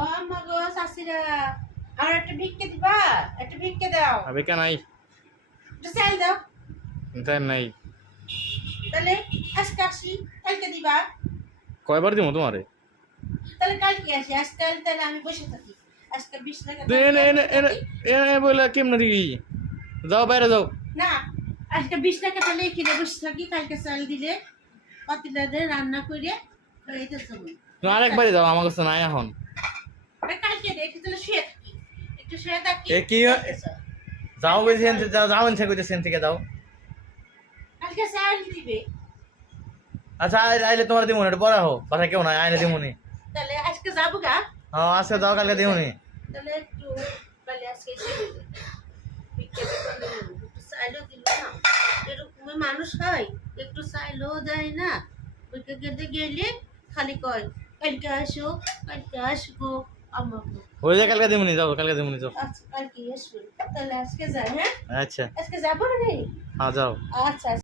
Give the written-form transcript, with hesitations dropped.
ও আম্মা গো শাশিরা আমার একটা ভিক্ষে দিবা, একটা ভিক্ষে দাও, ভিক্ষা নাই, একটা চাল দাও। তাই নাই। তাহলে আজকে আসি, কালকে দিবা। কয়বার দিব তোমারে? তাহলে কালকে আসি, আজকে তাহলে আমি বসে থাকি। আজকে 20 টাকা এনে এনে এনে এনে বলে কেমন দিবি? যাও বাইরে যাও। না, আজকে 20 টাকা তাহলে কিনে বসে থাকি, কালকে চাল দিলে পাতিলাদের রান্না করে খাইতে যাবো। তুমি আরেকবারই যাও, আমার কাছে নাই এখন। কালকে একটু তাহলে শুয়ে থাকি, একটু শুয়ে থাকি। এ কি যাও বলছি, যাও যাও ইচ্ছা করতেছেন থেকে যাও। কালকে চাল দিবে। আচ্ছা আইলে তোমার দিমুনি, এটা পড়া হো বাসায় কেউ নাই, আইলে দিমুনি। তাহলে আজকে যাবো গা। হ্যাঁ আজকে যাও, কালকে দিমুনি। তাহলে একটু তাহলে আজকে এসে দিবে। বিকেলে করে নেবো। একটু চাইলেও দিল না, এরকম মানুষ হয়, একটু চাইলেও দেয় না। ওইটা গেলে গেলে খালি কয় কালকে আসো, কালকে আসবো আমাকে। ওই যে কালকে দিমুনি, যাও কালকে দিমুনি যাও। আচ্ছা কালকে আসবো, তাহলে আজকে যাই। হ্যাঁ আচ্ছা আজকে যাবো না রে। হ্যাঁ যাও। আচ্ছা।